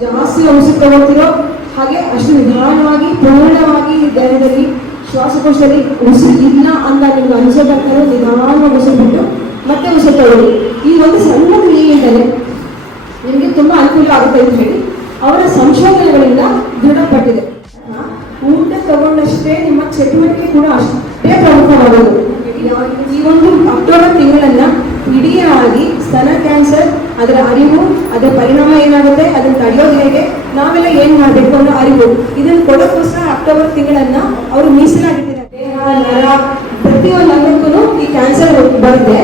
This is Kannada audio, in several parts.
ಜಾಸ್ತಿ ಔಷಧಿ ತಗೊಳ್ತಿರೋ ಹಾಗೆ ಅಷ್ಟು ನಿಧಾನವಾಗಿ ಪೂರ್ಣವಾಗಿ ದೇಹದಲ್ಲಿ ಶ್ವಾಸಕೋಶದಲ್ಲಿ ಉಸಿರು ಇಲ್ಲ ಅಂತ ನಿಮ್ಗೆ ಅನಿಸೋ ಬರ್ತಾರೋ ನಿಧಾನವಾಗಿ ಉಸಿರು ಬಿಟ್ಟು ಮತ್ತೆ ಉಸಿರು ತಗೊಳ್ಳಿ. ಈ ಒಂದು ಸಣ್ಣ ಕ್ರಿಯೆಯಿಂದಲೇ ನಿಮಗೆ ತುಂಬಾ ಅನುಕೂಲ ಆಗುತ್ತೆ ಅಂತ ಹೇಳಿ ಅವರ ಸಂಶೋಧನೆಗಳಿಂದ ದೃಢಪಟ್ಟಿದೆ. ಊಟ ತಗೊಂಡಷ್ಟೇ ನಿಮ್ಮ ಚಟುವಟಿಕೆ ಕೂಡ ಅಷ್ಟೇ ಪ್ರಮುಖವಾಗೋದು. ಈ ಒಂದು ಅಕ್ಟೋಬರ್ ತಿಂಗಳನ್ನ ಇಡೀಯಾಗಿ ಸ್ತನ ಕ್ಯಾನ್ಸರ್, ಅದರ ಅರಿವು, ಅದರ ಪರಿಣಾಮ ಏನಾಗುತ್ತೆ, ಅದನ್ನು ತಡೆಯೋದು ಹೇಗೆ, ನಾವೆಲ್ಲ ಏನ್ ಮಾಡಬೇಕು ಅನ್ನೋ ಅರಿವು, ಇದನ್ನು ಕೊಡೋಕ್ಕೋಸ್ಕರ ಅಕ್ಟೋಬರ್ ತಿಂಗಳನ್ನ ಅವರು ಮೀಸಲಾಗಿಟ್ಟಿದ್ದಾರೆ. ದೇಹ, ನರ, ಪ್ರತಿಯೊಂದು ಅಂಗಕ್ಕೂ ಈ ಕ್ಯಾನ್ಸರ್ ಬರುತ್ತೆ.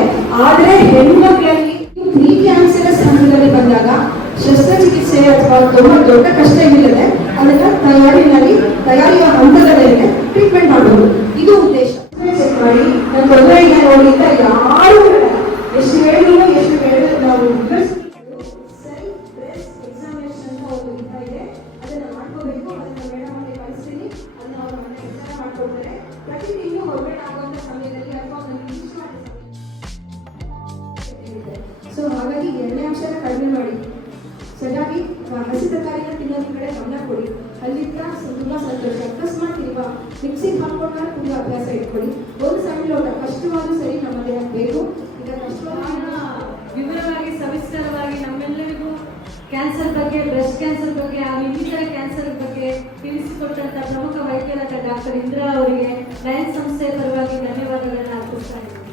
ಆದ್ರೆ ಹೆಣ್ಮಕ್ಳಲ್ಲಿ ಪ್ರೀ ಕ್ಯಾನ್ಸರ್ ಹಂತದಲ್ಲಿ ಬಂದಾಗ ಶಸ್ತ್ರಚಿಕಿತ್ಸೆ ಅಥವಾ ತುಂಬಾ ದೊಡ್ಡ ಕಷ್ಟ ಇಲ್ಲದೆ ಅದನ್ನ ತಯಾರಿಯ ಹಂತದಲ್ಲೇ ಟ್ರೀಟ್ಮೆಂಟ್ ಮಾಡಬಹುದು. ಇದು ಉದ್ದೇಶ. ಚೆಕ್ ಮಾಡಿ ನನ್ನ ತೊಂದರೆ ಇಲ್ಲ ನೋಡಿ ಅಂತ ಯಾರು ಎಷ್ಟು ಹೇಳಿದ್ರು ನಾವು ಎಕ್ಸಾಮಿನೇಷನ್ ಅಂತ ಒಂದು ಇದೆ, ಅದನ್ನ ಮಾಡ್ಕೋಬೇಕು. ಅದನ್ನ ಮೇಡಮ್ ಅಲ್ಲಿ ಕಳಿಸ್ತೀನಿ, ಅದನ್ನ ಅವ್ರ ಮನೆ ಎಕ್ಸಾಮ್ ಮಾಡ್ಕೊಡ್ತಾರೆ. ಪ್ರತಿ ತಿಂಗಳು ಹೊರಗಡೆ ಆಗುವಂತ ಸಮಯದಲ್ಲಿ ಅಥವಾ ಸೊ ಹಾಗಾಗಿ ಎಣ್ಣೆ ಅಂಶನ ಕಡಿಮೆ ಮಾಡಿ, ಸರಿಯಾಗಿ ಹಸಿ ತರಕಾರಿನ ತಿನ್ನೋದ್ರ ಕಡೆ ಗಮನ ಕೊಡಿ. ಅಲ್ಲಿಂದ ತುಂಬಾ ಸಂತೋಷ. ಅಕಸ್ಮಾತ್ ಇರುವ ಮಿಕ್ಸಿಗೆ ಹಾಕೊಂಡ್ರೆ ತುಂಬಾ ಅಭ್ಯಾಸ ಇಟ್ಕೊಳ್ಳಿ. ಒಂದು ಸಣ್ಣ ಲೋಟ ಕಷ್ಟವಾದ್ರೂ ಸರಿ ನಮ್ಮ ದೇಹಕ್ಕೆ ಬೇಕು. ಈಗ ಕಷ್ಟವಾದ ವಿವರವಾಗಿ ಸವಿಸ್ತರವಾಗಿ ನಮ್ಮೆಲ್ಲರಿಗೂ ಕ್ಯಾನ್ಸರ್ ಬಗ್ಗೆ, ಬ್ರೆಸ್ಟ್ ಕ್ಯಾನ್ಸರ್ ಬಗ್ಗೆ, ಇನ್ನಿತರ ಕ್ಯಾನ್ಸರ್ ಬಗ್ಗೆ ತಿಳಿಸಿಕೊಟ್ಟಂತ ಪ್ರಮುಖ ವೈದ್ಯರಾದ ಡಾಕ್ಟರ್ ಇಂದ್ರಾ ಅವರಿಗೆ ಲಯನ್ಸ್ ಸಂಸ್ಥೆಯ ಪರವಾಗಿ ಧನ್ಯವಾದಗಳನ್ನ ಅರ್ಪಿಸ್ತಾ ಇದ್ದೀನಿ.